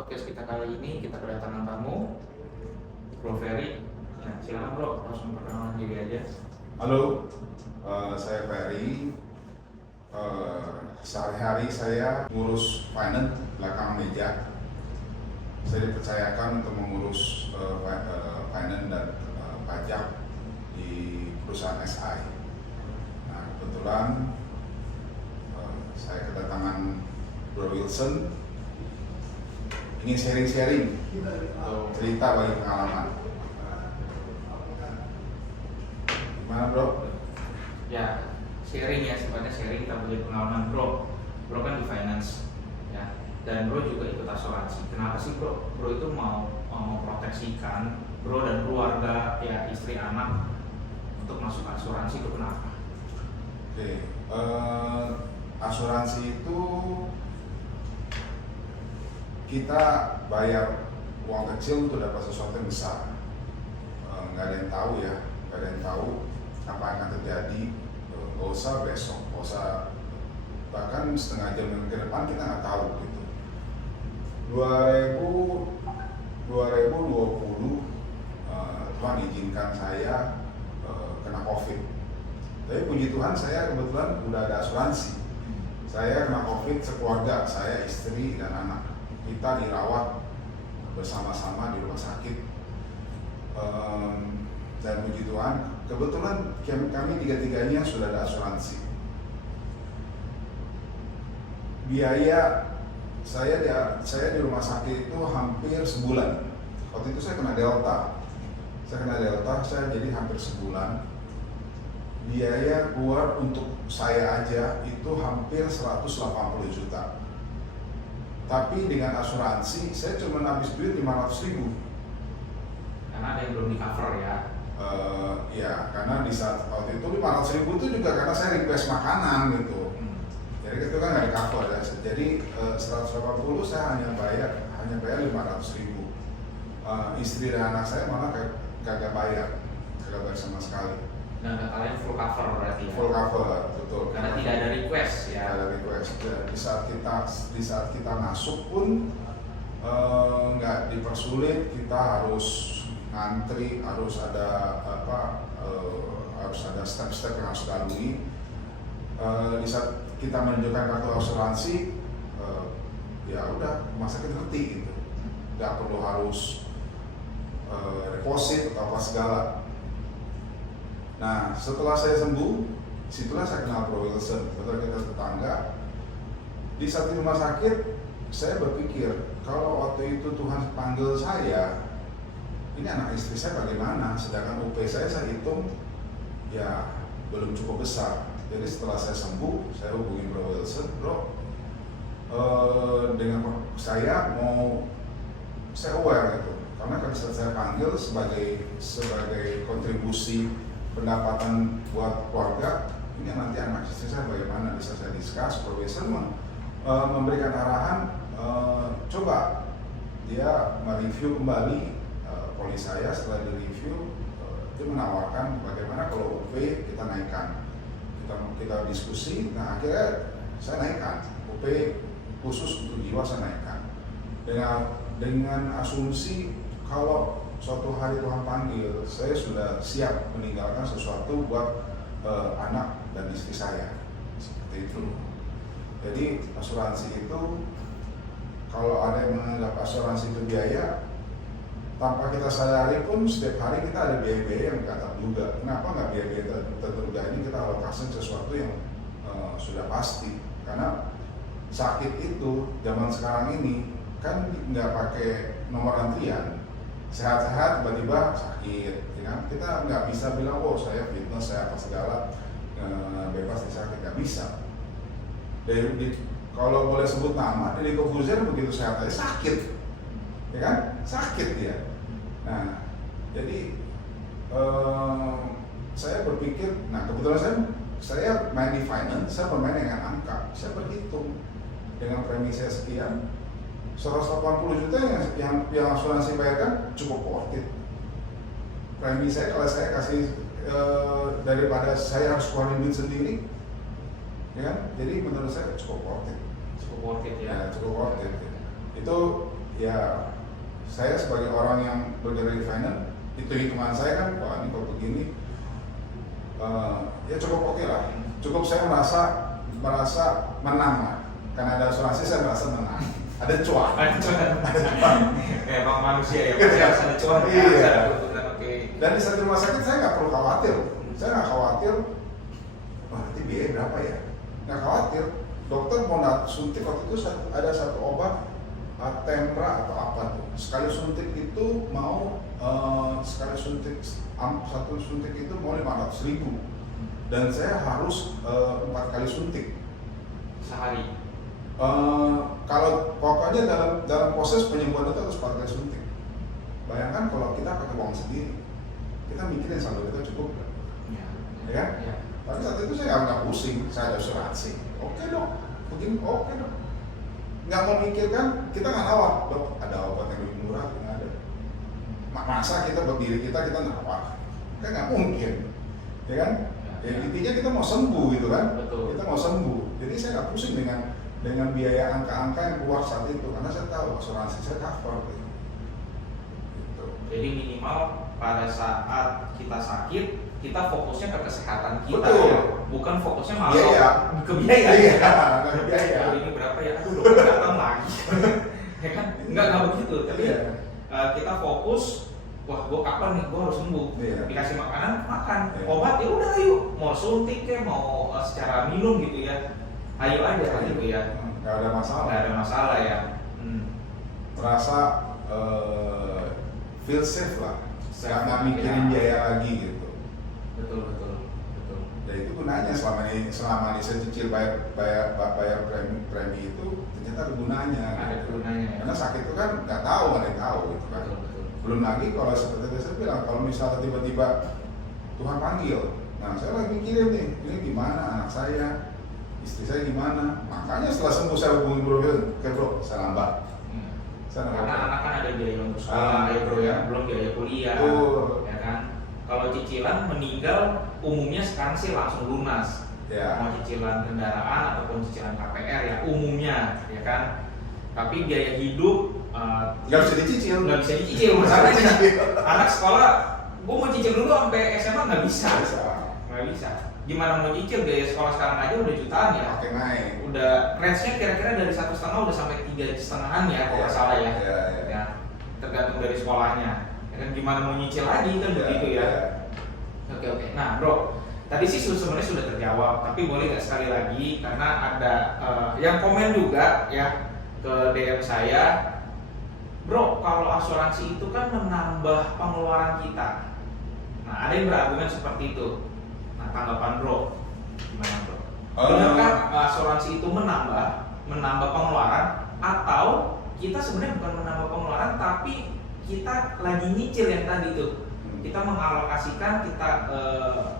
Podcast kita kali ini kita kedatangan tamu Bro Ferry. Nah, silakan Bro, langsung perkenalan diri aja. Halo, saya Ferry. Sehari-hari saya ngurus finance belakang meja. Saya dipercayakan untuk mengurus finance dan pajak di perusahaan SI. Nah, kebetulan saya kedatangan Bro Wilson ingin sharing-sharing cerita bagi pengalaman. Gimana Bro? Ya, sharing ya, sifatnya sharing kita bagi pengalaman Bro. Bro kan di finance ya, dan Bro juga ikut asuransi. Kenapa sih Bro? Bro itu mau memproteksikan Bro dan keluarga, ya istri anak untuk masuk asuransi itu kenapa? Oke, asuransi itu kita bayar uang kecil untuk dapat sesuatu yang besar. Nggak ada yang tahu ya, nggak ada yang tahu apa yang akan terjadi. Nggak usah besok, nggak usah bahkan setengah jam ke depan kita nggak tahu gitu. 2020 Tuhan izinkan saya kena COVID. Tapi puji Tuhan saya kebetulan udah ada asuransi. Saya kena COVID sekeluarga, saya, istri, dan anak. Kita dirawat bersama-sama di rumah sakit. Dan puji Tuhan, kebetulan kami tiga-tiganya sudah ada asuransi. Biaya saya di rumah sakit itu hampir sebulan. Waktu itu saya kena Delta. Saya jadi hampir sebulan. Biaya keluar untuk saya aja itu hampir 180 juta. Tapi dengan asuransi saya cuma habis duit 500.000. Karena ada yang belum di cover ya. Ya, karena di saat waktu itu 500.000 itu juga karena saya request makanan gitu. Jadi itu kan nggak di cover ya. Jadi 180 saya hanya bayar 500.000. Istri dan anak saya malah kagak bayar sama sekali. Dan kalian full cover berarti ya? Full cover, betul. Karena tidak ada request ya? Tidak ada request. Di saat kita masuk pun nggak dipersulit, kita harus ngantri, harus ada step-step yang harus dilalui. Di saat kita menunjukkan kartu asuransi, ya udah rumah sakit ngerti gitu, nggak perlu harus deposit atau apa segala. Nah, setelah saya sembuh, disitulah saya kenal Bro Wilson, betul kita tetangga. Di saat di rumah sakit, saya berpikir kalau waktu itu Tuhan panggil saya, ini anak istri saya bagaimana? Sedangkan UP saya hitung ya belum cukup besar. Jadi setelah saya sembuh, saya hubungi Bro Wilson, Bro, dengan saya aware gitu, karena kan saya panggil sebagai kontribusi pendapatan buat keluarga, ini nanti anak istri saya bagaimana? Bisa saya discuss. Bro Wilson memberikan arahan, coba dia mereview kembali polis saya. Setelah direview, dia menawarkan bagaimana kalau UP kita naikkan. Kita diskusi, nah akhirnya saya naikkan UP khusus untuk jiwa, saya naikkan dengan asumsi kalau suatu hari Tuhan panggil, saya sudah siap meninggalkan sesuatu buat anak dan istri saya, seperti itu. Jadi asuransi itu, kalau ada yang menganggap asuransi itu biaya, tanpa kita sadari pun setiap hari kita ada biaya-biaya yang tak terduga. Kenapa nggak biaya-biaya terduga ini kita alokasikan sesuatu yang sudah pasti? Karena sakit itu zaman sekarang ini kan nggak pakai nomor antrian. Sehat-sehat tiba-tiba sakit, ya kan? Kita nggak bisa bilang, oh saya fitness, saya apa segala, bebas di sakit, nggak bisa. Kalau boleh sebut nama, Deddy Corbuzier begitu sehat aja sakit, ya kan? Sakit dia. Nah, jadi saya berpikir, nah kebetulan saya main di finance, saya bermain dengan angka, saya berhitung dengan premi saya sekian, 180 juta yang asuransi bayarkan cukup worth it. Premi saya kalau saya kasih daripada saya harus keluarin duit sendiri, ya kan? Jadi menurut saya cukup worth it. Cukup worth it ya. Cukup worth it. Itu ya saya sebagai orang yang bergerak di finance, hitungan saya kan, wah ini kalau begini ya cukup oke lah, cukup saya merasa menang lah, karena ada asuransi saya merasa menang, ada cuan. Emang manusia ya, pasti harus ada cuan. Iya. Oke. Dan di satu rumah sakit saya nggak perlu khawatir, saya nggak khawatir, wah nanti biaya berapa ya, nggak khawatir. Dokter mau suntik waktu itu ada satu obat Tempra atau apa tuh, sekali suntik itu mau satu suntik itu mau 500.000 dan saya harus 4 kali suntik Sehari. Kalau pokoknya dalam proses penyembuhan itu harus 4 kali suntik. Bayangkan kalau kita pakai uang sendiri, kita mikirin saldo kita cukup nggak? Ya kan? Ya. Pada saat itu saya nggak pusing, saya ada asuransi. Oke dok, begini oke dok. Nggak memikirkan, kita nggak nawar, dok ada obat yang lebih murah, nggak ada. Masa kita berdiri kita nawar, kan nggak mungkin, ya kan? Ya intinya kita mau sembuh gitu kan? Betul. Kita mau sembuh. Jadi saya nggak pusing dengan biaya angka-angka yang keluar saat itu, karena saya tahu asuransi saya cover. Gitu. Jadi minimal pada saat kita sakit, kita fokusnya ke kesehatan kita. Betul. Ya, bukan fokusnya malah Biaya. ke biaya. Iya, nggak biaya. Aduh, ini berapa ya? Aduh, dokter datang lagi. Ya kan? Enggak begitu. Tapi Iya. kita fokus, wah gue kapan nih gue harus sembuh. Iya. Dikasih makanan, makan. Iya. Obat ya udah ayo. Mau suntik ya, mau secara minum gitu ya. Ayo aja gitu ya. Nggak ada masalah. Nggak ada masalah ya. Terasa feel safe lah, Safe, nggak mikirin ya. biaya lagi gitu. Betul. Ya itu gunanya selama ini saya cicil bayar premi itu ternyata ada gunanya. Ada gitu. gunanya ya. Karena sakit itu kan nggak tahu, nggak ada yang tahu gitu kan. Betul. Belum lagi kalau seperti saya bilang, kalau misalnya tiba-tiba Tuhan panggil, nah saya lagi mikirin nih, ini gimana anak saya, istri saya gimana. Makanya setelah sembuh saya hubungi bro, saya nambah. Karena anak kan ada biaya untuk sekolah, ya bro ya, belum biaya kuliah, ya kan. Kalau cicilan meninggal umumnya sekarang sih langsung lunas. Ya. Mau cicilan kendaraan ataupun cicilan KPR ya umumnya, ya kan. Tapi biaya hidup nggak bisa dicicil. Nggak bisa dicicil, masalahnya anak sekolah, gue mau cicil dulu sampai SMA nggak bisa. Nggak bisa. Gimana mau cicil, biaya sekolah sekarang aja udah jutaan ya. Oke, naik. Udah range-nya kira-kira dari 1,5 udah sampai 3,5-an ya kalau nggak salah ya. Ya. Tergantung dari sekolahnya. Ya kan gimana mau nyicil lagi kan begitu ya. Oke. Nah, bro, tadi sih sebenarnya sudah terjawab, tapi boleh nggak sekali lagi karena ada yang komen juga ya ke DM saya. Bro, kalau asuransi itu kan menambah pengeluaran kita. Nah, ada yang berargumen seperti itu. Nah, tanggapan bro, gimana bro? Benarkah asuransi itu menambah pengeluaran atau kita sebenarnya bukan menambah pengeluaran tapi kita lagi nyicil yang tadi itu. Kita mengalokasikan, kita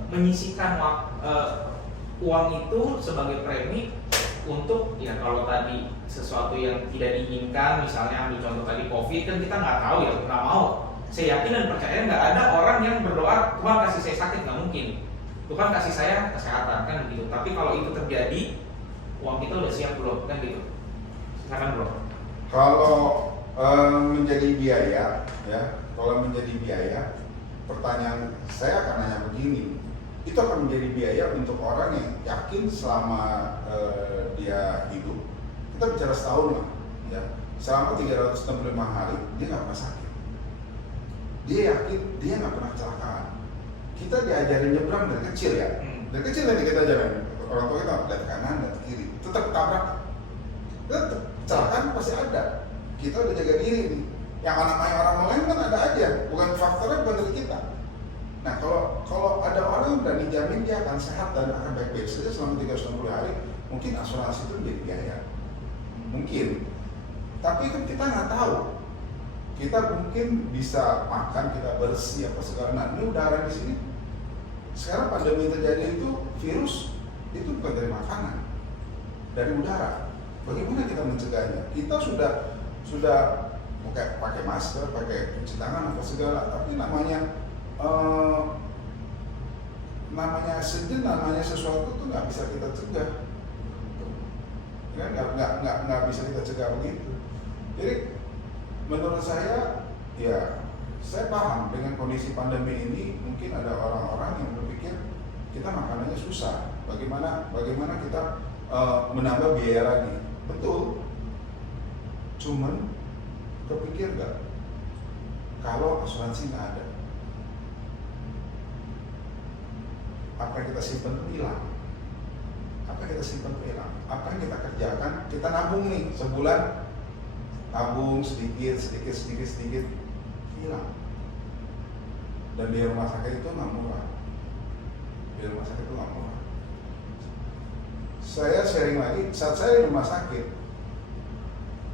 menyisikan uang itu sebagai premi untuk ya kalau tadi sesuatu yang tidak diinginkan, misalnya ambil contoh tadi COVID kan kita nggak tahu ya, nggak mau. Saya yakin dan percaya nggak ada orang yang berdoa Tuhan kasih saya sakit, nggak mungkin. Tuhan kasih saya kesehatan kan begitu. Tapi kalau itu terjadi, uang kita udah siap belum kan gitu. Silakan bro. Kalau menjadi biaya, ya, kalau menjadi biaya, pertanyaan saya akan nanya begini, itu akan menjadi biaya untuk orang yang yakin selama dia hidup, kita bicara setahun lah, ya, selama 365 hari dia nggak pernah sakit, dia yakin dia nggak pernah kecelakaan. Kita diajarin nyebrang dari kecil ya, dari kecil tadi kita ajarin orang tua kita lihat kanan dan kiri, tetap tabrak, tetap kecelakaan pasti ada. Kita udah jaga diri nih. Yang namanya orang lain kan ada aja, bukan faktornya bukan dari kita. Nah kalau ada orang yang udah dijamin dia akan sehat dan akan baik-baik saja selama 360 hari, mungkin asuransi itu menjadi biaya, mungkin. Tapi kan kita nggak tahu. Kita mungkin bisa makan, kita bersih apa segala. Nah ini udara di sini. Sekarang pandemi terjadi itu virus itu bukan dari makanan, dari udara. Bagaimana kita mencegahnya? Kita sudah pakai masker, pakai cuci tangan apa segala, tapi namanya sejen, namanya sesuatu itu nggak bisa kita cegah, ya, nggak bisa kita cegah begitu. Jadi menurut saya, ya saya paham dengan kondisi pandemi ini mungkin ada orang-orang yang berpikir kita makanannya susah, bagaimana kita menambah biaya lagi. Betul, cuman kepikir gak kalau asuransi nggak ada, apa yang kita simpan itu hilang. Apa yang kita simpan itu hilang. Apa yang kita kerjakan, kita nabung nih sebulan, tabung sedikit hilang. Dan di rumah sakit itu nggak murah. Saya sharing lagi, saat saya di rumah sakit,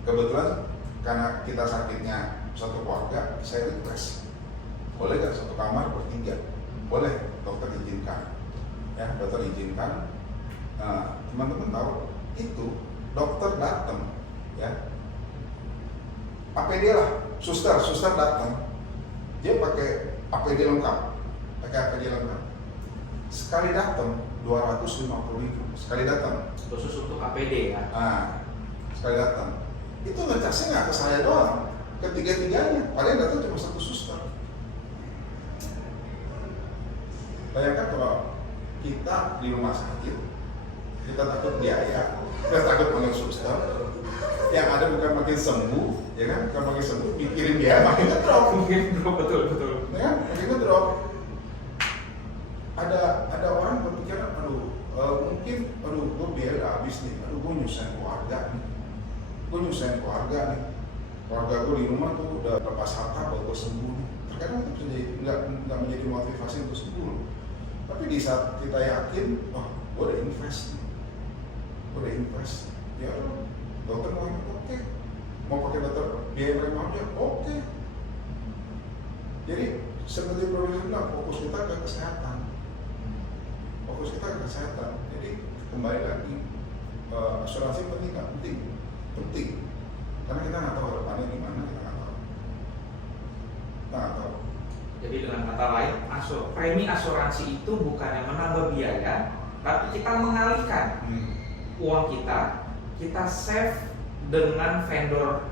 kebetulan karena kita sakitnya satu keluarga, saya request, boleh gak satu kamar bertiga? Boleh, dokter izinkan. Ya, dokter izinkan. Nah, teman-teman tahu itu dokter datang, ya, APD lah, suster datang, dia pakai APD lengkap, sekali datang 250.000 sekali datang, Khusus untuk APD ya. nah, sekali datang, itu ngecasnya nggak ke saya doang, ketiga-tiganya, paling datang cuma satu suster. Bayangkan kalau kita di rumah sakit, kita takut biaya, kita takut panggil suster, yang ada bukan makin sembuh, ya kan? Bukan makin sembuh, mikirin biaya makin ngedrop. Betul. Ya kan? Makin ngedrop. Ada orang berpikiran, mungkin, gue biaya udah habis nih, gue nyusahin keluarga nih. Keluarga gue di rumah tuh udah lepas harta buat gue sembuh nih. Terkadang itu bisa nggak menjadi motivasi untuk sembuh. Tapi di saat kita yakin, gue udah invest, ya dokter mau oke, mau pakai dokter biaya prima aja, oke. Jadi seperti Profesor bilang, fokus kita ke kesehatan. Jadi kembali lagi, asuransi penting nggak? Penting. Karena kita nggak tahu depannya gimana, kita nggak tahu. Jadi dengan kata lain, premi asuransi itu bukannya menambah biaya, tapi kita mengalihkan uang kita save dengan vendor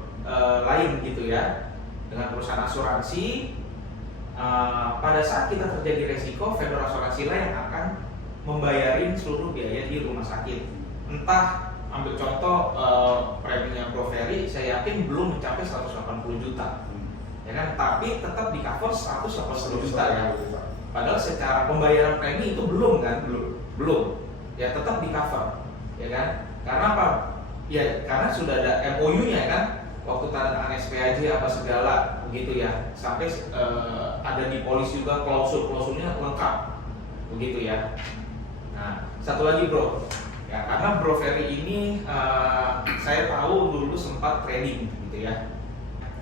lain gitu ya, dengan perusahaan asuransi. Pada saat kita terjadi resiko, vendor asuransi lain yang akan membayarin seluruh biaya di rumah sakit. Entah, ambil contoh preminya Proferi, saya yakin belum mencapai 180 juta. Ya kan, tapi tetap di cover 180 juta ya. Padahal secara pembayaran premi itu belum kan? Belum. Ya tetap di cover. Ya kan? Karena apa? Ya karena sudah ada MOU-nya kan? Waktu tanda tangan SPAJ apa segala begitu ya. Sampai ada di polis juga klausul-klausulnya lengkap. Begitu ya. Nah, satu lagi bro. Ya, karena Bro Ferry ini saya tahu dulu sempat trading gitu ya.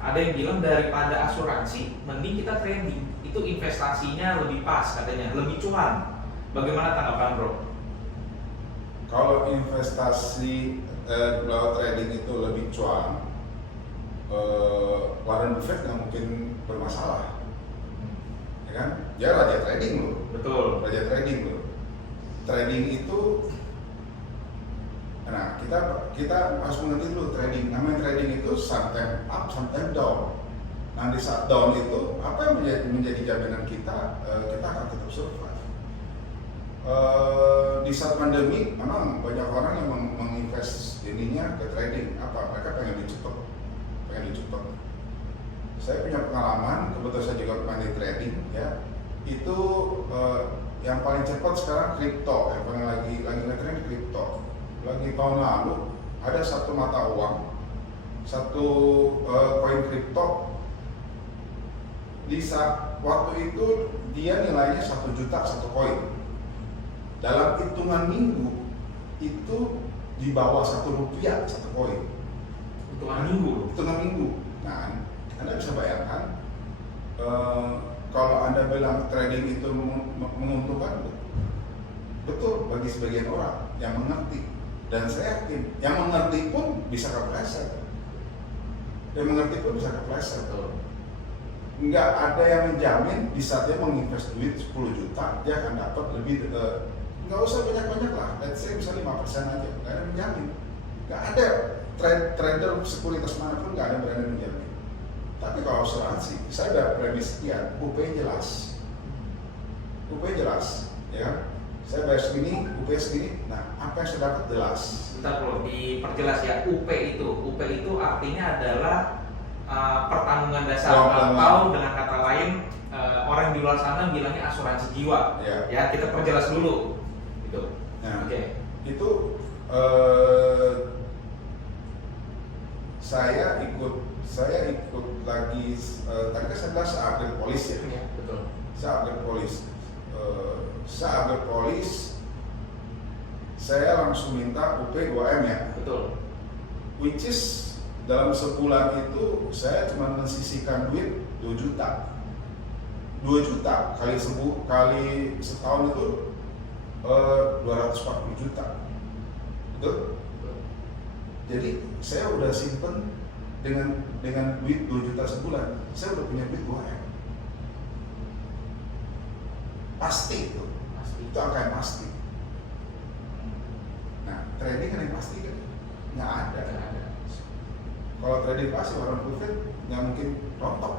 Ada yang bilang daripada asuransi, mending kita trading. Itu investasinya lebih pas katanya, lebih cuan. Bagaimana tanggapan bro? Kalau investasi lewat trading itu lebih cuan, Warren Buffett nggak mungkin bermasalah, ya kan? Dia raja trading loh. Betul. Raja trading loh. Trading itu, nah kita harus mengerti dulu trading. Namanya trading itu sometimes up, sometimes down. Nah di saat down itu apa yang menjadi jaminan kita? Kita akan tetap survive. Di saat pandemi memang banyak orang yang menginvest ininya ke trading. Apa? Mereka pengen cepet. Saya punya pengalaman, kebetulan saya juga pernah di trading ya. Itu yang paling cepat sekarang kripto, yang paling lagi ngetren kripto. Lagi tahun lalu ada satu mata uang, satu koin kripto, di saat waktu itu dia nilainya 1 juta satu koin. Dalam hitungan minggu itu di bawah 1 rupiah satu koin. Hitungan minggu. Nah, Anda bisa bayangkan kalau Anda bilang trading itu menguntungkan, betul bagi sebagian orang yang mengerti. Dan saya yakin, yang mengerti pun bisa kepleset. Nggak ada yang menjamin di saat dia menginvest duit 10 juta, dia akan dapat lebih, nggak usah banyak-banyak lah, let's say bisa 5% aja, nggak ada menjamin. Nggak ada, trader sekuritas manapun nggak ada berani menjamin. kalau asuransi, saya ada premis sekian, UP jelas, ya kan? Saya bayar segini, UP segini. Nah, apa yang saya dapat jelas. Bentar bro, diperjelas ya. UP itu artinya adalah pertanggungan dasar atau dengan kata lain orang di luar sana bilangnya asuransi jiwa. Ya kita perjelas dulu. Gitu. Nah, Oke. Itu saya ikut lagi tadi kan saya bilang saya upgrade polis ya. Ya, betul. Saya upgrade polis. Saya langsung minta UP 2M ya. Betul. Which is dalam sebulan itu saya cuma mensisihkan duit 2 juta. 2 juta kali setahun itu 240 juta. Betul? Jadi saya udah simpen dengan duit 2 juta sebulan, saya udah punya duit 2M. Pasti itu angka yang pasti. Nah, trading kan yang pasti kan nggak ada. Kalau trading pasti Warren Buffett nggak mungkin rontok.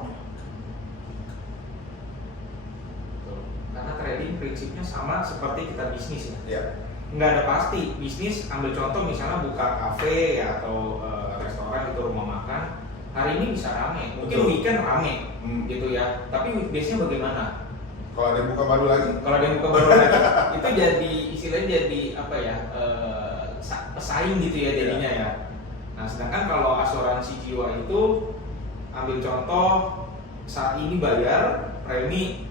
Karena trading prinsipnya sama seperti kita bisnis ya. Ya. Nggak ada pasti. Bisnis, ambil contoh misalnya buka kafe ya atau restoran itu rumah makan. Hari ini bisa rame, mungkin weekend rame gitu ya. Tapi weekdays-nya bagaimana? Kalau ada yang buka baru lagi? Kalau ada yang buka baru lagi, itu jadi istilahnya jadi apa ya? Pesaing gitu ya jadinya ya. Nah, sedangkan kalau asuransi jiwa itu ambil contoh saat ini bayar premi,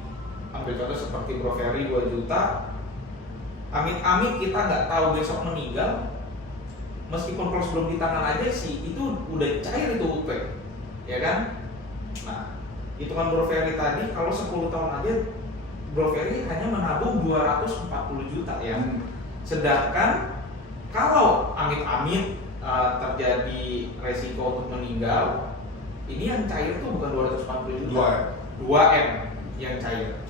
ambil contoh seperti Bro Ferry 2 juta. Amit-amit kita nggak tahu besok meninggal, meskipun kalau sebelum di tangan aja sih itu udah cair itu UP, ya kan? Nah, hitungan Bro Ferry tadi kalau 10 tahun aja Bro Ferry hanya menabung 240 juta ya. Sedangkan kalau amit-amit terjadi resiko untuk meninggal, ini yang cair tuh bukan 240 juta, 2M yang cair.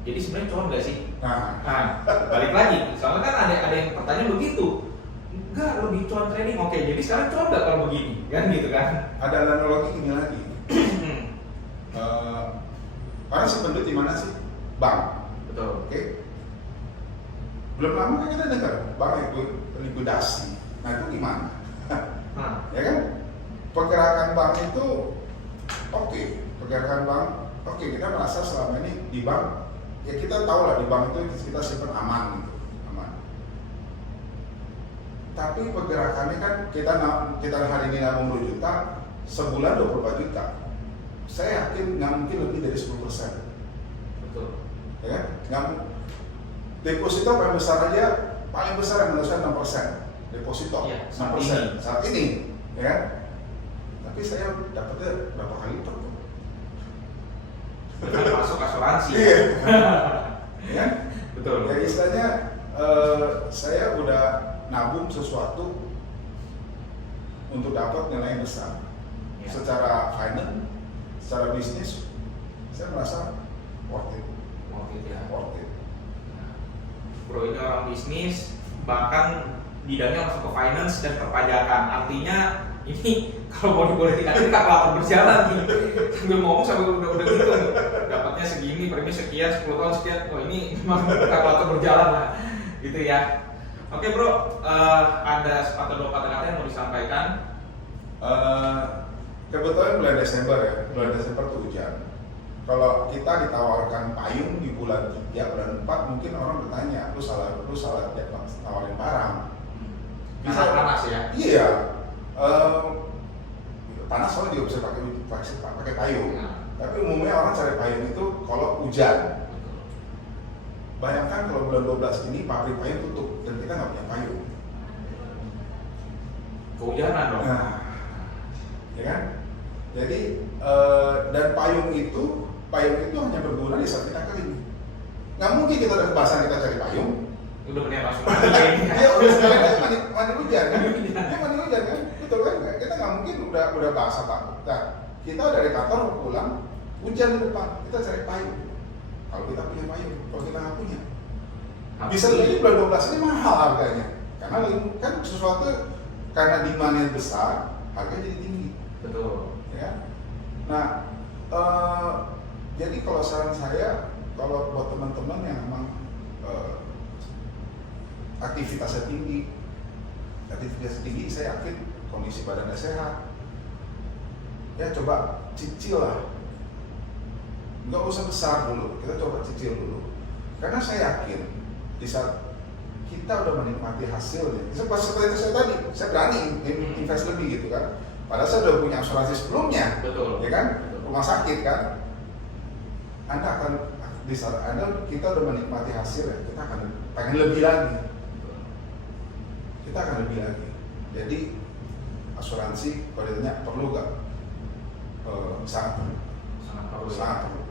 Jadi sebenarnya cuan nggak sih? Nah, balik lagi, soalnya kan ada yang pertanyaan begitu, enggak lebih cuan trading, oke. Jadi sekarang cuan nggak kalau begini, kan gitu kan? Ada analogi ini lagi. Karena simpen duit di mana sih? Bank. Betul. Oke. Belum lama kan kita dengar bank itu likuidasi. Nah itu gimana? Ya kan? Pergerakan bank itu oke. Pergerakan bank oke. Kita merasa selama ini di bank ya kita tahu lah di bank itu kita simpan aman gitu, aman. Tapi pergerakannya kan kita hari ini nabung 2 juta, sebulan 24 juta. Saya yakin nggak mungkin lebih dari 10%. Betul. Ya kan? Deposito paling besar yang menurut saya 6%. Deposito ya, 6% saat ini, ya kan? Tapi saya dapatnya berapa kali lipat tuh? Dengan masuk asuransi. Iya. Ya? Betul. Ya istilahnya saya udah nabung sesuatu untuk dapat nilai yang besar. Ya. Secara finance, secara bisnis, saya merasa worth it. Worth it. Nah, Bro ini orang bisnis, bahkan bidangnya masuk ke finance dan perpajakan. Artinya ini kalau boleh dikatakan kalkulator berjalan nih. Sambil ngomong sambil udah gitu. Dapatnya segini, premi sekian, 10 tahun sekian. Oh ini memang kalkulator berjalan lah. Gitu ya. Oke Bro, ada sepatah dua kata yang mau disampaikan. Kebetulan bulan Desember ya, bulan Desember tuh hujan. Kalau kita ditawarkan payung di bulan 3, bulan 4 mungkin orang bertanya, lu salah tawarin barang. Bisa panas ya? Iya. Panas soalnya juga bisa pakai payung. Tapi umumnya orang cari payung itu kalau hujan. Bayangkan kalau bulan 12 ini pabrik payung tutup dan kita nggak punya payung. Kehujanan dong. Nah, ya kan? Jadi dan payung itu hanya berguna di saat kita kering. Nggak mungkin kita udah kebasahan kita cari payung. Udah bener langsung mandi. Ya udah sekalian aja mandi hujan kan? Ya mandi hujan kan? Betul kan? Kita nggak mungkin udah basah takut. Nah, kita dari kantor pulang hujan di depan, kita cari payung. Kalau kita punya payung, kalau kita nggak punya, bisa jadi bulan 12 ini mahal harganya. Karena kan sesuatu karena demand-nya besar, harganya jadi tinggi. Betul. Ya. Nah, Jadi kalau saran saya, kalau buat teman-teman yang memang aktivitasnya tinggi, saya yakin kondisi badannya sehat. Ya coba cicil lah, nggak usah besar dulu, kita coba cicil dulu. Karena saya yakin di saat kita udah menikmati hasilnya, seperti itu saya tadi, saya berani invest lebih gitu kan. Padahal saya udah punya asuransi sebelumnya, Betul. ya kan, Betul. rumah sakit kan. Anda akan di saat kita udah menikmati hasilnya, kita akan pengen lebih lagi. Kita akan lebih lagi. Jadi asuransi kalau ditanya perlu nggak? Sangat perlu. Sangat perlu. Sangat perlu.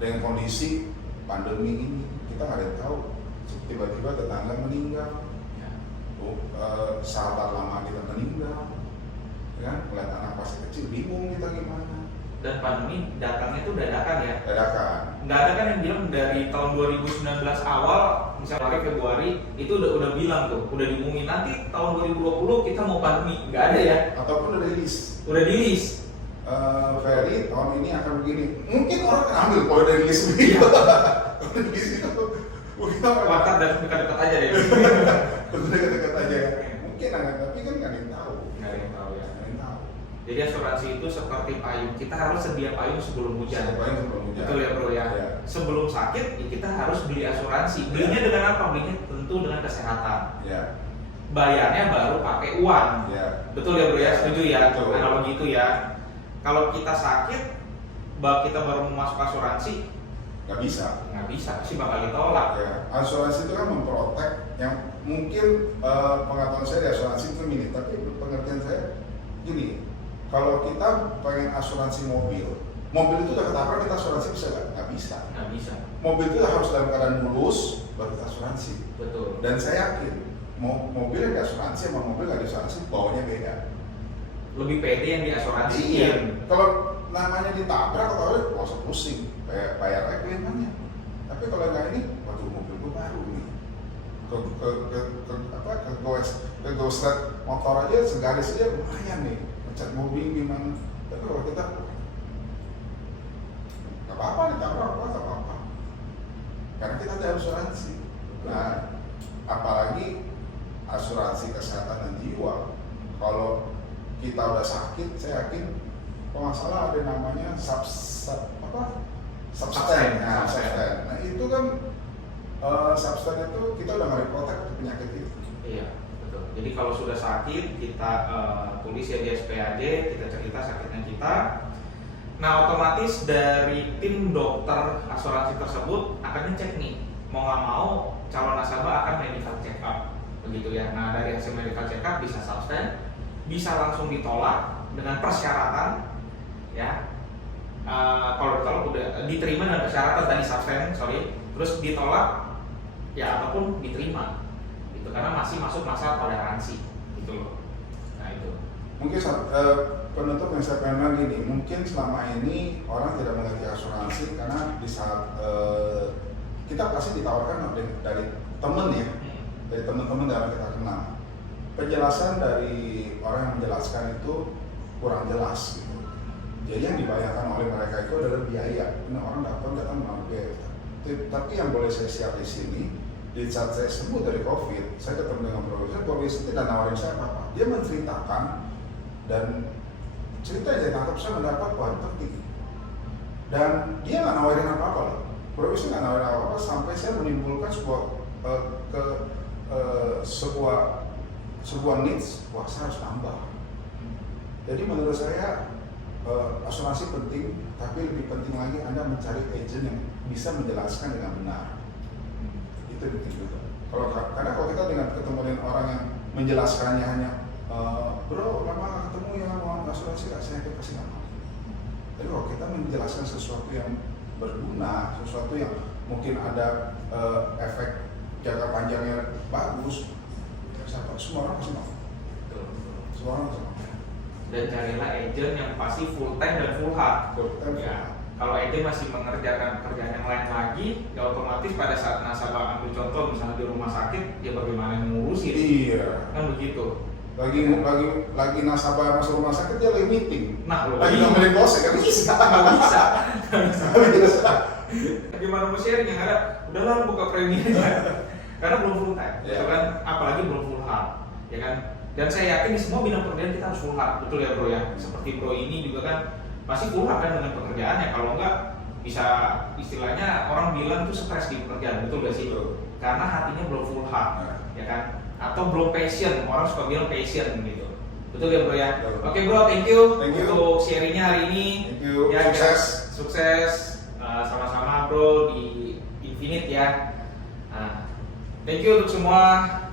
Dengan kondisi pandemi ini kita nggak ada yang tahu. Tiba-tiba tetangga meninggal, Ya. sahabat lama kita meninggal, ya kan? Melihat anak masih kecil bingung kita gimana. Dan pandemi datangnya itu dadakan ya. Dadakan. Nggak ada kan yang bilang dari tahun 2019 awal, misalnya Februari itu udah bilang tuh, udah diumumin nanti tahun 2020 kita mau pandemi, nggak ada ya. Ataupun udah rilis. Udah rilis. Ferry tahun ini akan begini. Mungkin orang akan ambil kalau dari rilis begitu. Rilis itu mungkin orang Mantap dan dekat-dekat aja deh. dekat-dekat aja. Mungkin tapi kan nggak ada yang tahu. Nggak ada yang tahu ya. Nggak ada yang tahu. Jadi asuransi itu seperti payung. Kita harus sedia payung sebelum hujan. Siapa yang sebelum hujan? Betul ya bro ya. Ya. Sebelum sakit ya kita harus beli asuransi. Belinya dengan apa? Belinya tentu dengan kesehatan. Ya. Bayarnya baru pakai uang. Ya. Betul ya bro ya. Setuju ya. Betul. Analogi itu ya. Kalau kita sakit, kita baru mau masuk asuransi, Nggak bisa. nggak bisa, pasti bakal ditolak. Ya. Asuransi itu kan memprotek yang mungkin pengetahuan saya di asuransi itu minim, tapi pengertian saya gini. Kalau kita pengen asuransi mobil itu udah ketabrak, kita asuransi bisa nggak? Nggak bisa. Nggak bisa. Mobil itu harus dalam keadaan mulus baru kita asuransi. Betul. Dan saya yakin mobil yang diasuransi sama mobil nggak diasuransi baunya beda. Lebih pede yang diasuransiin. Iya. Kalau namanya ditabrak atau nggak usah pusing, bayar aja kelimannya. Tapi kalau nggak ini, waduh mobil gue baru nih. Ke goslet motor aja segaris aja lumayan nih. Ngecat mobil gimana? Tapi kalau kita nggak apa-apa ditabrak nggak apa-apa. Karena kita ada asuransi. Nah, apalagi asuransi kesehatan dan jiwa. Kalau kita udah sakit, saya yakin kalau nggak salah ada namanya substan. Nah itu kan substan itu kita udah nggak protek penyakit itu. Iya, betul. Jadi kalau sudah sakit, kita tulis ya di SPAD, kita cerita sakitnya kita. Nah, otomatis dari tim dokter asuransi tersebut akan ngecek nih, mau nggak mau calon nasabah akan medical check up, begitu ya. Nah, dari hasil medical check up bisa substan, bisa langsung ditolak dengan persyaratan, ya. Kalau ditolak udah diterima dengan persyaratan tadi substan, terus ditolak, ya ataupun diterima, itu karena masih masuk masa toleransi, gitu loh. Nah itu. Mungkin penutup yang saya pengen gini, mungkin selama ini orang tidak mengerti asuransi karena di saat kita pasti ditawarkan dari temen ya, dari teman-teman dalam kita kenal. Penjelasan dari orang yang menjelaskan itu kurang jelas gitu. Jadi yang dibayarkan oleh mereka itu adalah biaya. Ini orang datang melalui biaya. Tapi yang boleh saya share di sini, di saat saya sembuh dari COVID, saya ketemu dengan profesor tidak nawarin saya apa-apa. Dia menceritakan dan cerita yang saya tangkap saya mendapat poin penting. Dan dia nggak nawarin apa-apa loh. Profesor nggak nawarin apa-apa sampai saya menimbulkan sebuah needs, wah saya harus tambah. Jadi menurut saya asuransi penting, tapi lebih penting lagi Anda mencari agent yang bisa menjelaskan dengan benar. Itu penting juga. Karena kalau kita ketemu dengan orang yang menjelaskannya hanya bro lama nggak ketemu ya mau asuransi nggak, saya pasti nggak mau. Jadi kalau kita menjelaskan sesuatu yang berguna, sesuatu yang mungkin ada efek jangka panjangnya bagus, semua orang pasti mau. Semua orang pasti mau. Dan carilah agent yang pasti full time dan full hard. Ya. Kalau agent masih mengerjakan pekerjaan yang lain lagi, ya otomatis pada saat nasabah ambil contoh misalnya di rumah sakit, ya bagaimana ngurusin? Iya. Kan begitu. lagi nasabah masuk rumah sakit dia lagi meeting. Nah, lo Lagi ngambilin dosen kan bisa. nggak bisa. Bisa. Gimana mau sharing yang ada? Udahlah buka premi aja. Karena belum full time, Ya. gitu kan? Apalagi belum full hard, ya kan? Dan saya yakin di semua bidang pekerjaan kita harus full hard, betul ya bro ya? Seperti bro ini juga kan pasti full hard kan dengan pekerjaannya. Kalau enggak bisa istilahnya orang bilang tuh stres di pekerjaan, betul gak sih? Betul. Karena hatinya belum full hard, Nah. ya kan? Atau belum passion, orang suka bilang passion gitu. Betul ya bro ya? Betul. Oke bro, thank you Thank you. untuk sharingnya hari ini. Thank you. Ya, Sukses. Sukses. Sama-sama bro di Infinite ya. Thank you untuk semua.